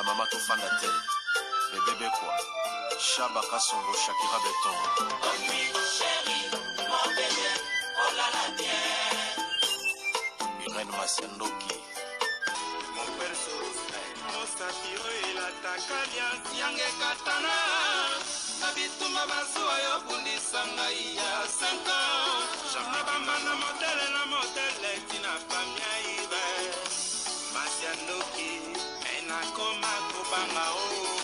ba mama to fanda te. Bébé quoi. Chaba Kasongo Shakira Beton. Oh oui, chérie, mon bébé, oh là là, bien. Irène Masiandoki. Mon perso, mon satiro et la takalia, Siange Katana. Nabituma Basua, Yobundi Sangaïa, 5 ans. Jamaba Mana modèle, la modèle, Tina Famia Ibe. Masiandoki, Ena Koma Kobanga, oh.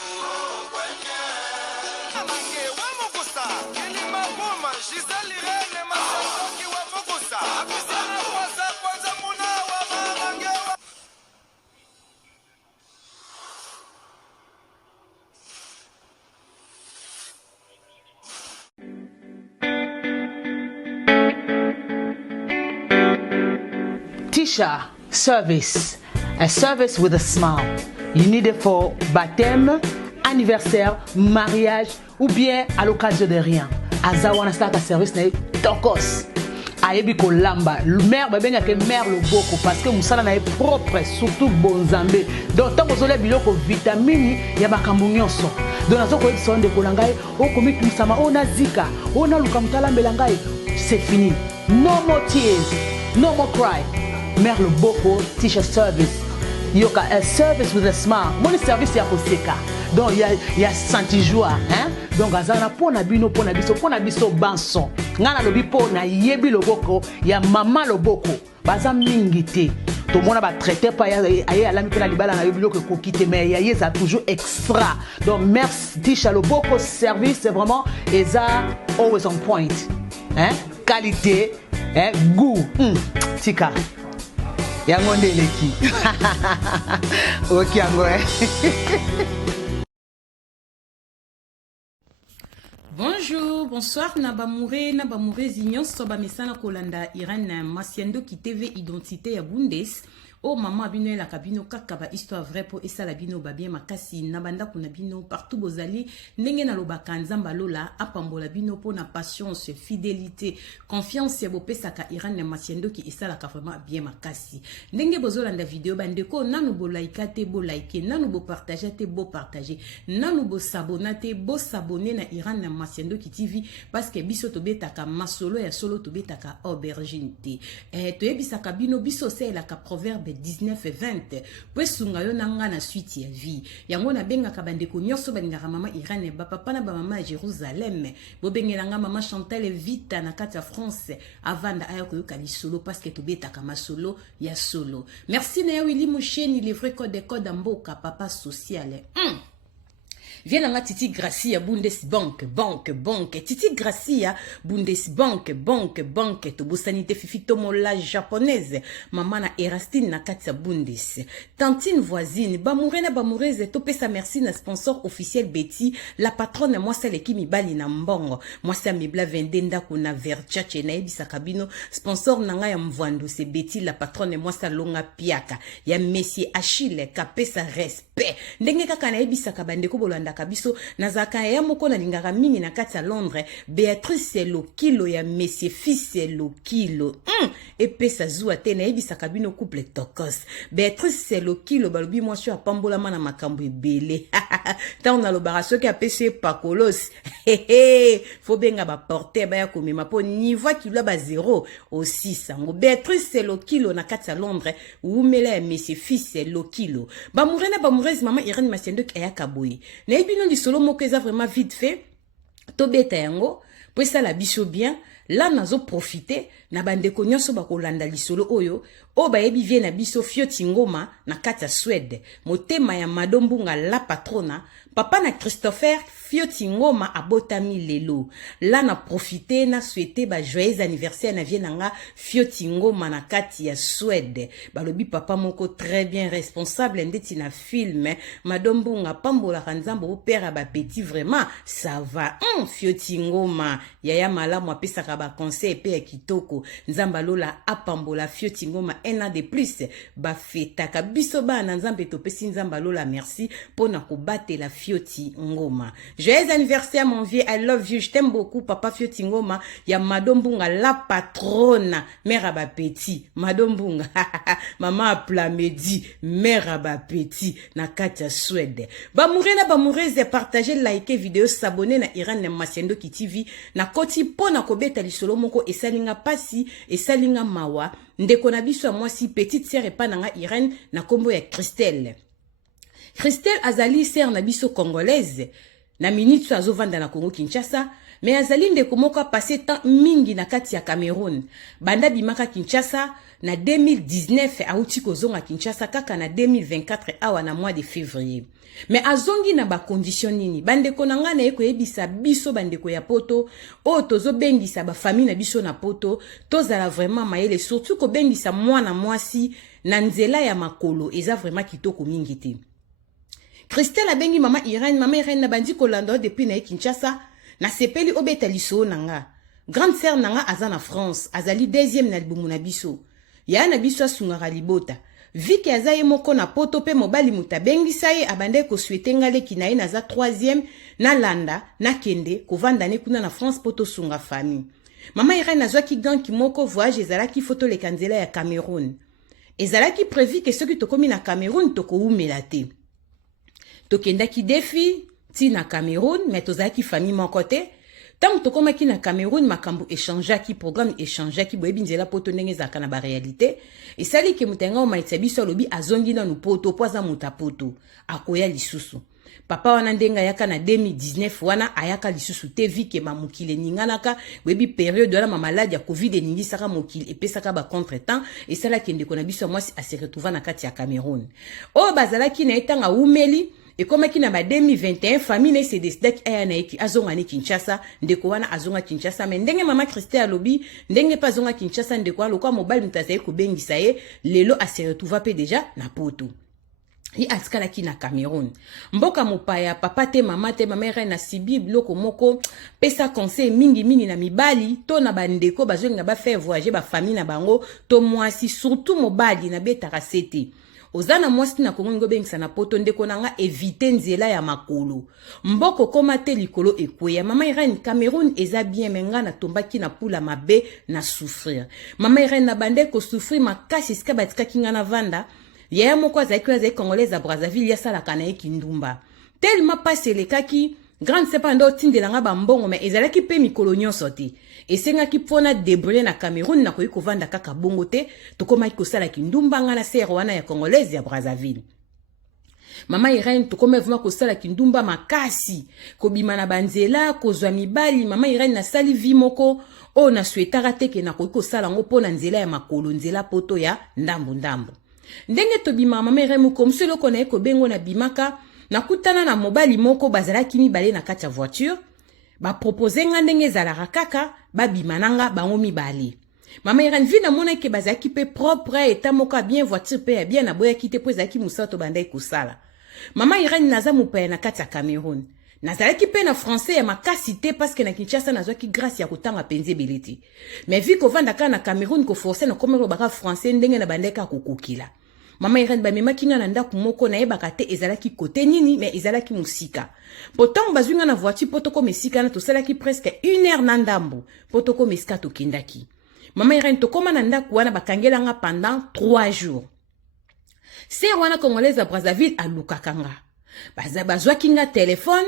Tisha service, a service with a smile. You need it for baptême, anniversaire, mariage ou bien à l'occasion de rien. Azawana start a service na tokos. Ayebi ko lamba. Mère babenga ke mère le boko parce que musala na propre surtout bonzambe. Donc tant bozole biloko vitamine ya bakambu nyonso. Donc nazo ko ebisa de kolangai o komi tumsama o nazika o na luka mutala mbelangai. C'est fini. No more tears, no more cry. Mère le boko Tisha service. Yoka a service with a smile. Mon service ya koseka. Donc il y a senti joie, hein? Donc azana pona bino pona biso banson. Ngana lobi pona yebi loboko ya mama loboko. Baza mingi te. To mona ba traiter pa ya alami pela libala na yobiloko kokite mais ya yeza toujours extra. Donc merci Tisha loboko service c'est vraiment eza always on point. Hein? Qualité, hein? Goût. Tika. Yango ndeleki. OK yango. Bonjour, bonsoir, Nabamouré, Zignon, Soba Mesana Kolanda, Irène Masiandoki TV Identité ya Bundes. Oh maman abino la kabino kakaba histoire vraie pour esa la bino babien makasi nabanda kuna bino partout bozali ndenge na lobaka nzamba lola apambola bino po na patience fidélité confiance ya bopesaka Irène Masiandoki esa la vraiment bien makasi ndenge bozolanda vidéo bandeko nanu bo like te bo like nanu bo partager te bo partager nanu bo s'abonner bo s'abonner na Irène Masiandoki TV parce que biso to betaka masolo ya solo to betaka aubergine te to ebisaka bino biso c'est la proverbe 19 et 20 pues sunga yo nanga na suite ya vie yango na benga ka bandeko nyonso balingaka mama Irène ba papa na ba mama Jérusalem bo bengelanga mama Chantal Vita na kati ya France avanda aya ko yoka lisolo parce que to betaka masolo ya solo merci na Willy Moucheni les vrais code mboka papa social Viens nga Titi Gracia Bundesbank banque Titi Gracia Bundesbank banque to bosanité fifito mola japonaise maman na Erastine na katia Bundes tantine voisine bamureze to pesa merci na sponsor officiel Betty la patronne moi celle qui mi bali na mbongo moi ça mi bla vendenda kuna verchache na ebisa kabino sponsor nanga ya mvwandu c'est Betty la patronne moi ça longa piaka ya Messi Achille kapesa respect ndenge kaka na ebisa kabande ko bolanda kabiso nazaka ya moko na lingaka mingi na kati ya Londres Béatrice Lokilo ya Monsieur Fils Lokilo et pesa zua te na ebisa kabino couple tokos Béatrice Lokilo balobi moi sur pambola mana makambo ebele tant na lobaraso ki apese pakolos faut benga ba porter ba ya komema po niveau kilo ba 0 aussi sango Béatrice Lokilo na kati ya Londres umela ya Monsieur Fils Lokilo ba murezi maman Irène Masiandoki ayaka boye na ebino lisolo moko eza vraiment vite fait to beta yango po ça la biso bien là nazo profiter na bandeko nyonso bakolanda lisolo oyo o bayebi vie na biso Fioti Ngoma na kati ya Suède motema ya Madombunga la patrona papa na Christopher Fioti Ngoma abotami lelo là na profiter na souhaiter ba joyeux anniversaire na vie nanga Fioti Ngoma na kati ya Suède balobi papa moko très bien responsable ndeti na film Madombunga pambola kanzambo au père ba petit vraiment ça va Fioti Ngoma yaya malamu apesa ka ba conseil pe ya kitoko kitoko nzamba lola apambola fioti ngoma un an de plus bafetaka biso bana nzambe topesi nzamba lola merci pona kobatela fioti ngoma. Joyeux anniversaire mon vieux, I love you, je t'aime beaucoup papa fioti ngoma ya Madombunga la patronne mère aba petit Madombunga maman Aplamedi mère aba petit na Katia Swede. Bamurena bamureze partager like vidéo s'abonner na Irene Masiendo ki TV na koti pona kobeta lisolo moko esalinga pasi esalinga mawa ndeko na biso mwasi petite sœur epananga Irene na kombo ya Christelle. Christelle azali sœur na biso congolaise na minute azovanda na Congo Kinshasa mais azali ndeko moko passé temps mingi na kati ya Cameroun banda bimaka Kinshasa na 2019 auti kozonga Kinshasa kaka na 2024 awa na mois de février. Mais azongi na ba condition nini bandeko nanga na eko yebisa biso bandeko ya poto o tozo bengisa ba famille na biso na poto tozala vraiment mayele surtout ko bengisa mwana mwasi na nzela ya makolo eza vraiment kitoko mingi te. Christelle abengi mama Irene na bandi kolanda depuis na Kinshasa na sepeli obeta liso nanga grande sœur nanga aza na France azali deuxième na libumu na biso ya na biso asungaka libota viki azaye moko na poto pe mobali mutabengisa ye abande ko souhaiter ngale kinaye naza troisième na landa na kende kovanda ne kuna na France poto sunga famille. Mama Irene azwaki ganki moko voyage ezalaki photo le kanzela ya Cameroun ezalaki prévu que ceux qui tokomi na Cameroun toko umela te tokendaki défi ti na Cameroun mais tozaki famille mon côté tant tokomaki na Cameroun makambo échangeaki programme échangeaki boyebi nzela poto ndenge ezaka na ba réalité esali ke mutenga o maitsa biso lobi azongi na poto poza muta poto akoya lisusu papa wana ndenga yaka na 2019 wana ayaka lisusu te vi ke mamukile ninganaka boyebi période wana ma maladie ya covid eningisaka mokili epesaka ba contretemps esala kende kona biso mwasi a se retrouver na kati ya Cameroun o bazalaki na etanga umeli et comme qui na ba 2021 famille se décidé aya na eki azonga ni Kinshasa ndeko wana azonga Kinshasa mais ndenge mama Christelle alobi ndenge pa zonga Kinshasa ndeko alokwa mobile mutazaye ko bengisa ye lelo a se retrouver pe déjà na poto yi atikala ki na Cameroun mboka mopaya papa te mama mère na sibi bloko moko pesa conseil mingi na mibali to na bandeko bazonga ba faire voyager ba famille na bango to mwasi surtout mobali na betaka sete ozana mwasi na Kongo ngo bengisa na poto ndeko nanga éviter nzela ya makolo mboko koma te likolo ekweya mama Irene Cameroun eza bien menga na tombaki na pula mabe na souffrir mama Irene na bande ko souffrir makasi ska batika kinga na vanda ya moko azaki congolaise à Brazzaville ya sala kana ekindumba tellement passé le kaki grande sepando tindelanga bambongo mais ezalaki pe mikolo nyonso te esengaki pona débrouiller na Cameroun na koyi kovanda kaka bongo te tokomaki kosala kindumba nga na sere wana ya congolaise ya Brazzaville mama Irene tokoma vraiment kosala kindumba makasi kobima na banzela kozwa mibali mama Irene na sali vi moko o na souhaitaka te ke na koyi kosala ngo pona nzela ya makolo nzela poto ya ndambo ndenge tobima mama Irene mukomselo kona eko bengo na bimaka nakutana na mobali moko bazalaki mibale na kati ya voiture ba proposer nga ndenge ezalaka kaka babimananga bango mibale mama Irene vi na mona ke bazalaki pe propre eta moko bien voiture pe bien na boya kite po ezalaki musato bandai kosala mama Irene naza mopaya na kati ya Cameroun nazalaki pe na français ya makasi te parce que na Kinshasa nazwaki grâce ya kotanga penze beleti mais vi kovanda ka na Cameroun ko forcer na komero baka français ndenge na bandai ka kokokila mama Irene bamemaki nga na ndako moko na yebaka te ezalaki kote nini mais ezalaki musika pourtant bazwinga na voiture potoko mesika na tosalaki presque 1 heure na ndambo potoko mesika tokendaki mama Irene tokoma na ndako wana bakangelanga pendant 3 jours sere wana congolaise à Brazzaville alukaka nga bazwaki nga téléphone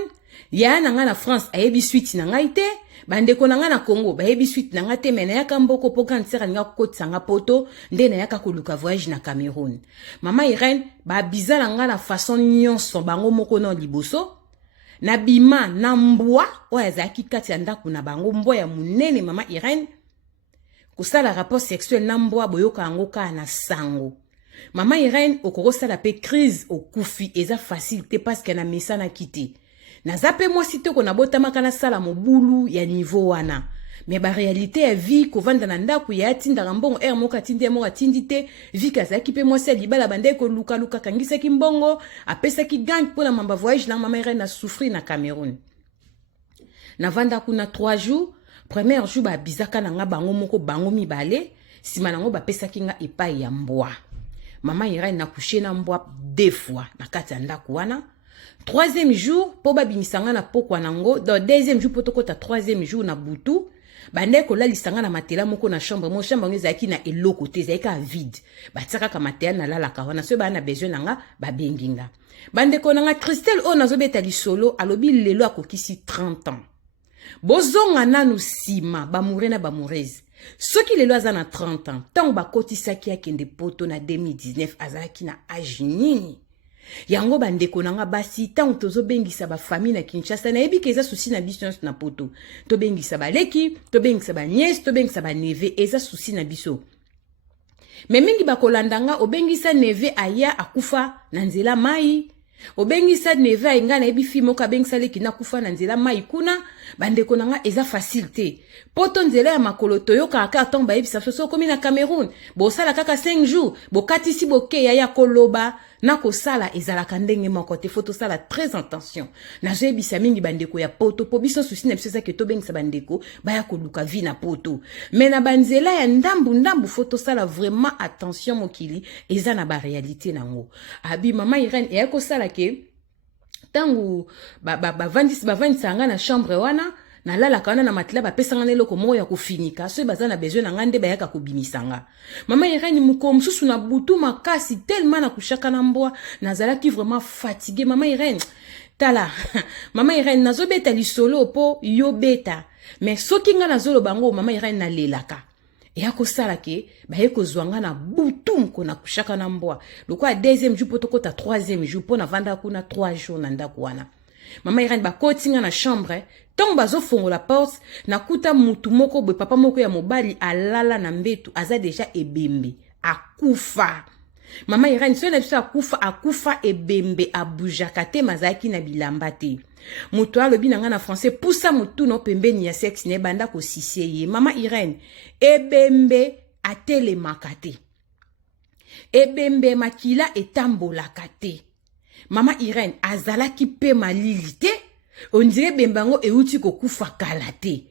ya na nga na France ayebi suite na ngai te bandeko na nga na Congo bayebi suite na nga te mena yaka mboko po grande sœur nga kokotisa nga poto nde na yaka koluka voyage na Cameroun mama Irene babizala nga na façon nyonso bango moko na liboso na bima na mbwa oyo azalaki kati ya ndako na bango mbwa ya munene mama Irene kosala rapport sexuel na mbwa boyoka yango kaka na sango mama Irene okokosala pe crise okufi eza facile te parce que na mesana kite naza pe mwasi te kona botamaka na sala mobulu ya niveau wana mais ba réalité ya vie kovanda na ndako ya tindaka mbongo er moko atindi moko atindi te vie kazaki pe mwasi libala bande ko luka kangisaki mbongo apesaki gang pona mamba voyage na mama Irene na souffrir na Cameroun na vanda kuna 3 jours premier jour babizaka na nga bango moko bango mibale sima nango bapesaki nga epai ya mbwa. Mama Irene na couché na mbwa 2 fois na kati ya ndako wana. 3e jour po babimisanga na pokwa nango, dans 2e jour po tokota 3e jour na butu bande kolalisanga na matela moko na chambre mo chambre ezaki na eloko te ezaki vide batiaka ka matela na lalaka wana so bana besoin nanga babenginga bande konanga Christelle o nazobeta lisolo alobi lelo akokisi 30 ans bozonga nanu sima bamure na bamurezi soki lelo aza na 30 ans tant bakotisaki akende poto na 2019 azalaki na âge nini yango bandeko nanga basi tant tozobengisa ba famille na Kinshasa na yebi keza souci na biso na poto to bengisa ba leki to bengisa ba nièce to bengisa ba neve eza souci na biso mais mingi bakolandanga obengisa neve aya akufa na nzela mai obengisa neve ainga na yebi fimo ka bengisa leki na kufa na nzela mai kuna bandeko nanga eza facilité poto nzela ya makolo toyoka aka tomba yebisa so komi na Cameroun bo sala kaka 5 jours bo katisi boke ya koloba na kosala ezalaka ndenge moko te foto sala très attention na jebisa mingi bandeko ya poto po biso souci na biso ke to bengisa bandeko baya koluka vi na poto mais na banzela ya ndambu foto sala vraiment attention mokili eza na ba réalité nango abi mama Irene e ko sala ke tangu bavandisanga na chambre wana na lala kana na matela bapesanga na eloko moko ya kofinika so baza na besoin na ngande bayaka kobimisanga mama Irene mukomsusu na butu makasi tellement na kushaka na mbwa nazalaki vraiment fatigué mama Irene tala mama Irene nazobeta lisolo po yo beta mais soki nga nazolo bango mama Irene na lelaka ya kosala ke baye kozwanga na butu mko na kushaka na mbwa lokwa 2e jour po tokota 3e jour po na vanda kuna 3 jours na ndako wana mama Irene bakotinga na chambre tant bazo fongo la porte na kuta mutu moko boy papa moko ya mobali alala na mbetu aza deja ebembe akufa mama Irene so na biso akufa ebembe abujaka te mazaki na bilamba te mutu alobi nanga na français poussa mutu no pembeni ya sexe ne banda ko siseye mama Irene ebembe atele makate ebembe makila etambolaka te mama Irene azalaki pe malili te on dirait bembango euti ko kufa kala te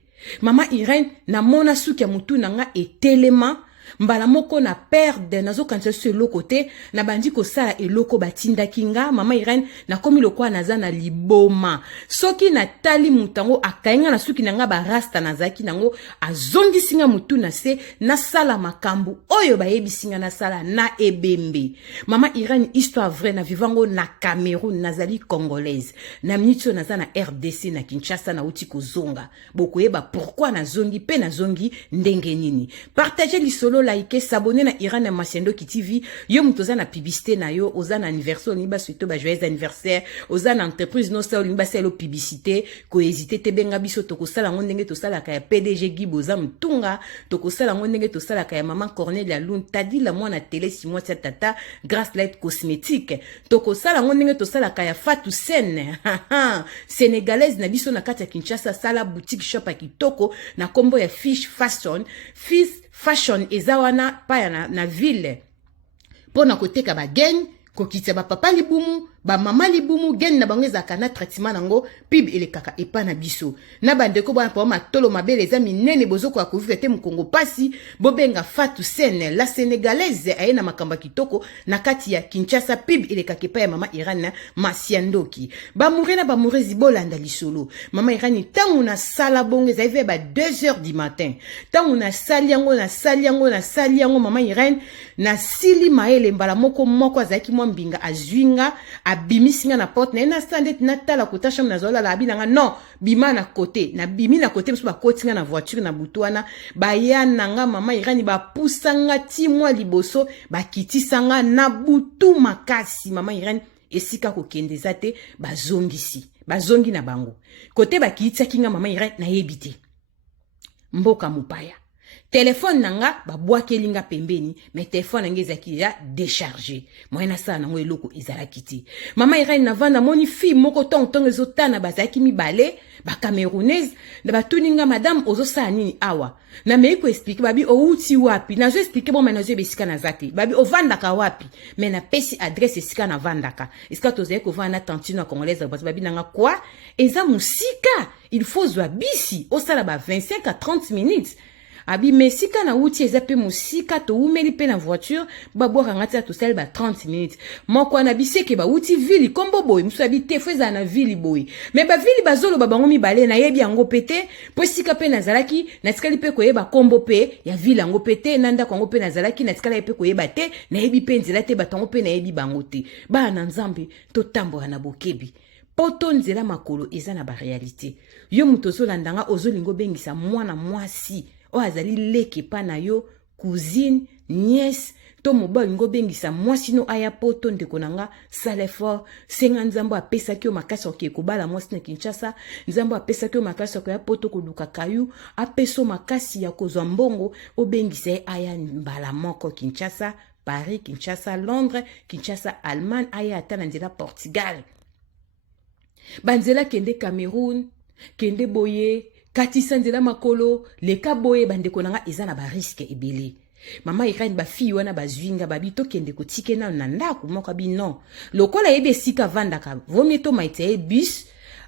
mama Irene na mona suki ya mutu nanga etelema mbala moko na perde nazo kanisa sur le côté na bandi ko sala eloko batinda kinga mama Irene na komi lokwa naza na liboma soki na tali mutango akainga na suki nanga ba rasta nazaki nango azongi singa mutu na se na sala makambu oyo bayebi singa na sala na ebembe mama Irene histoire vraie na vivango na Cameroun nazali congolaise na minitio naza na RDC na Kinshasa na uti ko zonga bokoyeba pourquoi na zongi pe na zongi ndenge nini partager lisolo like s'abonner na Irene Masiendo ki TV yo mutoza na publicité na yo oza na anniversaire ni ba surtout ba joyeux anniversaire oza na entreprise no sa ni ba selo publicité ko hésiter te benga biso to ko sala ngondenge to sala ka ya PDG Giboza Mtunga to ko sala ngondenge to sala ka ya maman Cornelia Lune tadi la mwana télé si moi tata Grace Light cosmétique to ko sala ngondenge to sala ka ya Fatou Sen sénégalaise na biso na kati ya Kinshasa sala boutique shop akitoko na kombo ya Fish Fashion ezawana pa na ville pona koteka ba gen kokitsa ba papa libumu ba mama libumu gen na bango ezaka na traitement nango pib elekaka epa na biso na bandeko bana pa matolo mabele eza minene bozoko akovivre te mukongo pasi bobenga Fatou Sen la sénégalaise ayena makamba kitoko na kati ya Kinshasa pib elekaka epa ya mama Irene Masiandoki ba murena ba murezi bolanda lisolo mama Irene tangu na sala bongo ezaive ba 2h du matin tangu na sali yango mama Irene na sili maele mbala moko azaki mwa mbinga azwinga abimisinga na porte na standet na tala kota chambre na zola la abinanga non bima na côté na bimi na côté mso ba kotinga na voiture na butuana baya nanga mama Irene ba pusanga ti mwa liboso ba kitisanga na butu makasi mama Irene esika ko kendeza te bazongi na bango côté ba kitisa kinga mama Irene na yebite mboka mupaya Téléphone nanga babwakeli nga pembeni mais téléphone nanga ezaki ya déchargé moyena sala nango eloko ezalaki te. Mama Irene navanda moni fille moko tontongo ezotana bazalaki mibale ba camerounaise na batuninga madame ozosala nini awa na mei ko explique babi outi wapi nazo explique bon nazo besika na zate babi ovandaka wapi mais na pesi adresse esika na vandaka esika tozali ko vanda tantino congolaise babi nanga quoi eza musika il faut zwa bisi osala ba 25 à 30 minutes abi mesika na uti ezape musika to umeli pe na voiture babwaka ngati to sel ba 30 minutes moko na biseke ba uti vili kombo boy musabi te feza na vili boy me ba vili bazolo babango mibale na yebi yango pete po sika pe nazalaki na tikali pe koyeba kombo pe ya vili yango pete nanda kongo pe nazalaki na tikali pe koyeba te na yebi pe nzela te batango pe na yebi bango te ba na nzambe to tambola na bokebi poto nzela makolo eza na ba réalité yo mutozo landanga ozolingo bengisa mwana mwasi o azali leke pa na yo cousine nièce to mobali ngo bengisa mwasi no aya poto ndeko nanga sala effort senga nzambo apesaki yo makasi oke kobala mwasi na Kinshasa nzambo apesaki yo makasi oke ya poto koluka kayu apeso makasi ya kozwa mbongo obengisa aya mbala moko Kinshasa Paris Kinshasa Londres Kinshasa Allemagne aya ata na nzela Portugal banzela kende Cameroun kende boye katisa nzela makolo leka boye bandeko nanga eza na ba risque ebele. Mama Irene ba fille wana bazwinga babito kende kotike na ndako moko bi non lokola yebe sika vandaka vomieto maite bus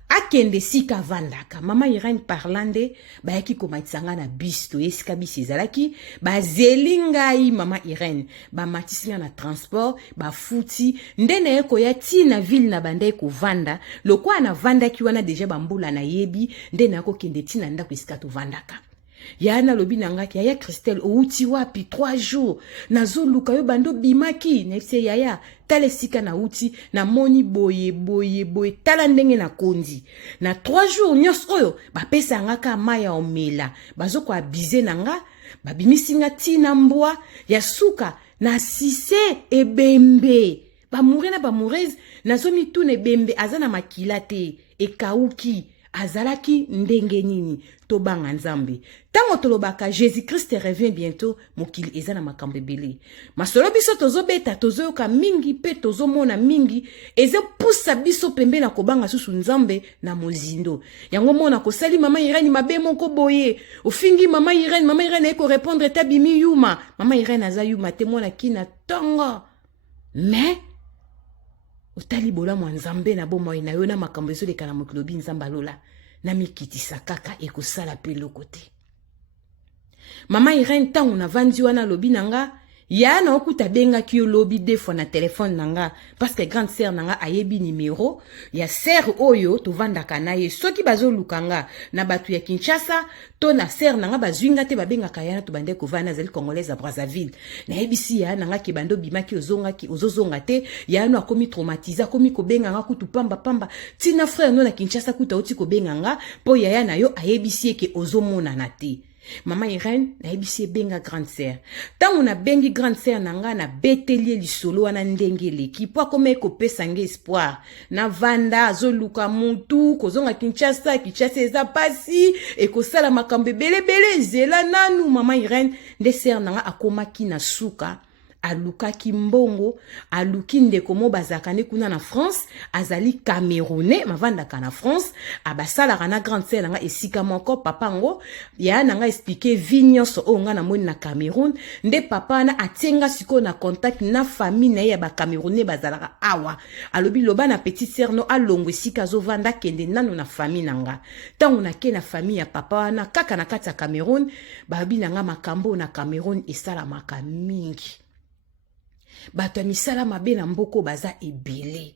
akende sika vandaka. Mama Irene parlando ba yaki komaitsanga na bus to esika bus ezalaki ba zelingai mama Irene ba matisinga na transport ba futi ndene eko ya ti na ville na bande ko vanda lokwa na vanda ki wana deja bambula na yebi ndene ako kende ti na ndako esika to vandaka. Yana lobi nangaki yaya Christelle outi wapi 3 jours nazo luka yo bando bimaki nefse yaya tale sika na uti na moni boye tala ndenge na kondi na 3 jours nyos oyo bapesa ngaka maya omela bazo ko abize nanga babimisinga tina mbwa ya suka na sise ebembe bamure na bamurez nazo mitune bembe azana makila te ekauki azalaki ndenge nini to banga nzambe tango tolobaka Jésus Christ revient bientôt mokili ezana makambo ebele masolo biso tozobeta tozoyoka mingi pe tozomona mingi eze pusa biso pembe na kobanga susu nzambe na mozindo yango mona kosali mama Irene mabe moko boye ofingi mama Irene eko répondre tabimi yuma mama Irene aza yuma te mona kina tongo mais otali bola mwa nzambe na bomo na yo na makambo ezoleka na mokili nzamba lola na mikitisa kaka ekosala pe lokote. Mama Irene tango na vandi wana lobi nanga ya na okuta benga ki yo lobi deux fois na téléphone nanga parce que grande sœur nanga ayebi numéro ya sœur oyo to vandaka na ye soki bazo lukanga na batu ya Kinshasa to na sœur nanga bazwinga te babenga kayana to bande ko vana zeli congolaise à Brazzaville na yebisi ya nanga ki bando bimaki ozozonga te ya no akomi traumatisé akomi ko benga nga kutu pamba tina frère no na Kinshasa kuta oti ko benga nga po ya na yo ayebisi ke ozomona na te. Mama Irene na ebisi benga grande sœur tango na bengi grande sœur nanga na betelie lisolo wana ndenge leki po akome ko pesa nge espoir na vanda azoluka mutu kozonga Kinshasa eza pasi ekosala makambo belebele zela nanu mama Irene nde sœur nanga akomaki na suka alukaki mbongo aluki ndeko mo bazakane kuna na France azali Camerounais mavandaka na France abasalaka na grande sœur nanga esika moko papa ngo ya nanga expliquer vignoso o nga na moni na Cameroun nde papa na atenga siko na contact na famille na ya ba Camerounais bazalaka awa alobi loba na petite sœur no alongwe sika zo vanda kende nanu na famille nanga tango na ke na famille ya papa na kaka na kati ya Cameroun babi nanga makambo na Cameroun esala makamingi bato misala mabe na mboko baza ebele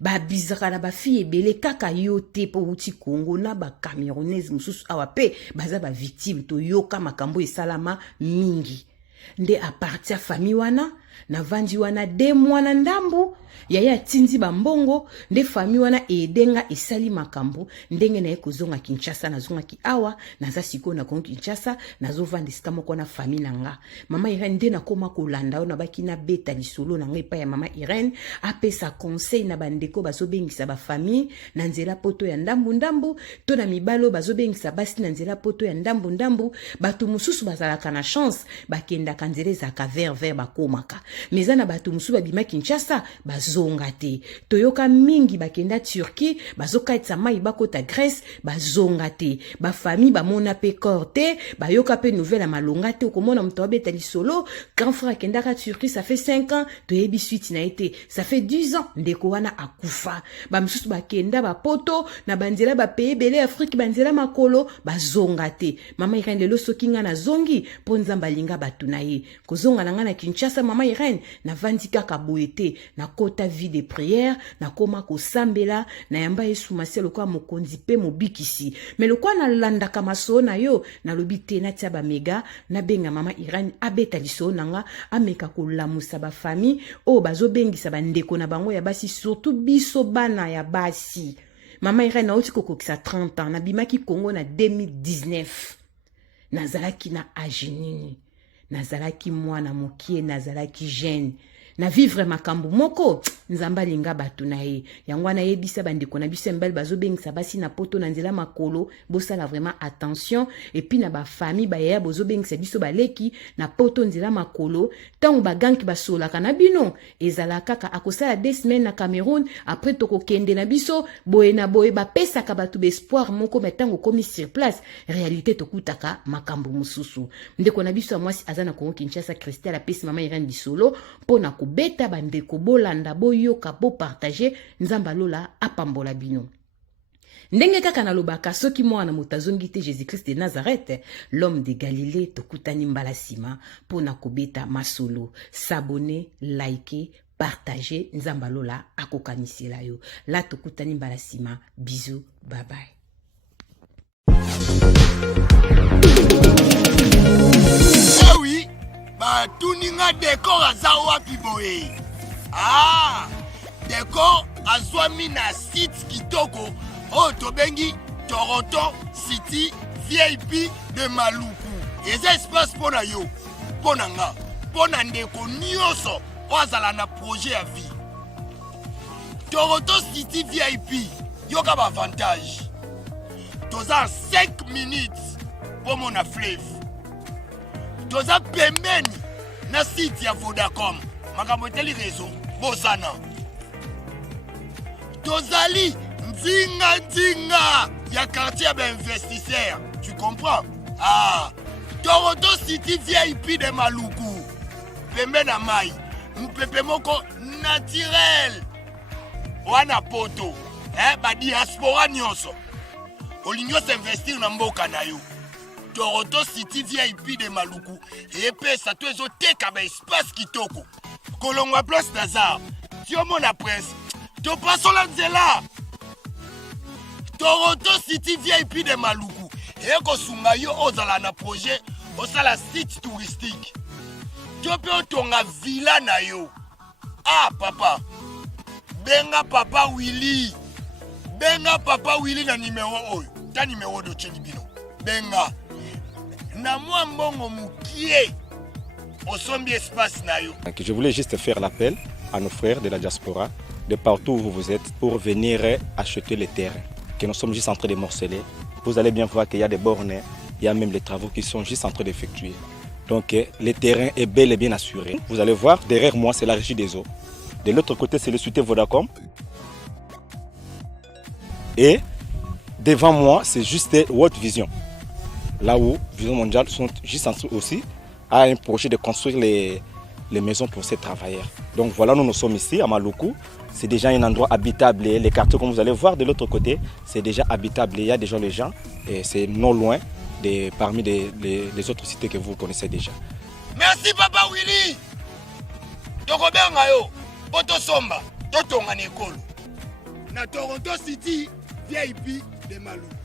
babizaka na bafi ebele kaka yo te po uti Congo na ba Camerounaise mususu awa pe baza ba victime to yoka makambo esalama mingi nde a partir famille wana na vandi wana 2 mois na ndambu yaya atindi bambongo nde fami wana edenga esali makambo ndenge na ye kozonga Kinshasa nazongaki awa naza siko na Kongo Kinshasa nazovanda esika moko na fami na nga mama Irene nde nakoma kolanda oyo nabaki na beta lisolo na ngai epai ya mama Irene apesa conseil na bandeko bazobengisa bafamille na nzela poto ya ndambu to na mibalo bazobengisa basi na nzela poto ya ndambu bato mosusu bazalaka na chance bakendaka nzela ezaka vers bakomaka meza na bato mosusu babima Kinshasa bazonga te toyoka mingi bakenda Turquie bazokaitisa mai bakota Grèce bazonga te bafamille bamona pe corte bayoka pe nouvelle ya malonga te okomona moto abeta lisolo grand frère akendaka Turquie ça fait 5 ans toyebi suite na été ça fait 10 ans ndeko wana akufa bamosusu bakenda bapoto na banzela bapaye bele Afrique banzela makolo bazonga te mama Irene lelo soki nga na zongi po nzamba linga batu na ye kozonga na nga na Kinshasa mama Irene na vandi kaka boye te na kota vie de prière na koma kosambela na yamba Yesu masi lokwa mokonzi pe mobikisi mais lokwa na landaka maso na yo na lobi te na tia ba mega na benga mama Irene abeta liso nanga ameka kolamusa ba famille o bazobengisa bandeko na bango ya basi surtout biso bana ya basi mama Irene auti kokokisa 30 ans na bimaki Congo na 2019 nazalaki na agenini nazalaki mwana mokie nazalaki jeune na vivre makambo moko nzamba linga batu na ye yango na yebisa bandeko na biso mbali bazobengisa basi na poto na nzela makolo bosala vraiment attention et puis na ba famille ba ya bozobengisa biso baleki na poto nzela makolo tango baganki basolaka na bino ezala kaka akosala 2 semaines na Cameroun après toko kende na biso boye na boye bapesaka batu espoir moko metango komi sur place réalité tokutaka makambo mususu ndeko na biso mwasi azana Kongo Kinshasa Christelle apesi mama Irene Disolo pona beta bandeko bolanda boyoka bo partager nzamba lola apambola bino ndenge kaka na lobaka soki mwana mutazongi te Jésus-Christ de Nazareth l'homme de Galilée tokutani mbala sima pona kobeta masolo s'abonner liker partager nzamba lola akokanisela yo la tokutani mbala sima bisous bye bye. Ah oui, bah tuninga décor azawa piboé. Ah, décor azwami na site kitoko o tobengi Toronto City VIP de Maluku. Eza espace pona yo, pona nga, pona ndeko nyonso ozala na projet ya vie. Toronto City VIP, yoka ba avantage. Toza 5 minutes pour mon fleuve. Toza pembeni na site ya Vodacom. Makambo teli réseau bozana. Tozali nzinga ya quartier d'investisseurs. Tu comprends? Ah, Toronto City VIP de Maluku. Pembeni na mai. Mpepe moko naturel. Wana poto. Ba diaspora nyonso. Olingo s'investir na mboka na yo. Toronto City VIP de Maluku et pesa to ezoteka ba espace kitoko. Kolongwa place Nazar. Tiomo na presse. To pasola nzela. Toronto City VIP de Maluku. Et ko sunga yo ozala na projet osala site touristique. To pe otonga villa na yo. Ah papa. Benga papa Willy. Benga papa Willy na numéro oyo. Ta numéro de Chelibino. Benga. Na moi mbongo mukie. Osombi espace na yo. Je voulais juste faire l'appel à nos frères de la diaspora, de partout où vous êtes, pour venir acheter les terrains. Que nous sommes juste en train de morceler. Vous allez bien voir qu'il y a des bornes, il y a même les travaux qui sont juste en train d'effectuer. Donc le terrain est bel et bien assuré. Vous allez voir, derrière moi, c'est la régie des eaux. De l'autre côté, c'est le société Vodacom. Et devant moi, c'est juste World Vision. Là où Vision Mondiale sont juste en train aussi à un projet de construire les maisons pour ces travailleurs. Donc voilà, nous sommes ici à Maluku. C'est déjà un endroit habitable. Les quartiers, comme vous allez voir de l'autre côté, c'est déjà habitable. Il y a déjà les gens et c'est non loin parmi les autres cités que vous connaissez déjà. Merci Papa Willy. Tokobenga yo, Poto Somba, Totonga Nekolo. Na Toronto City VIP de Maluku.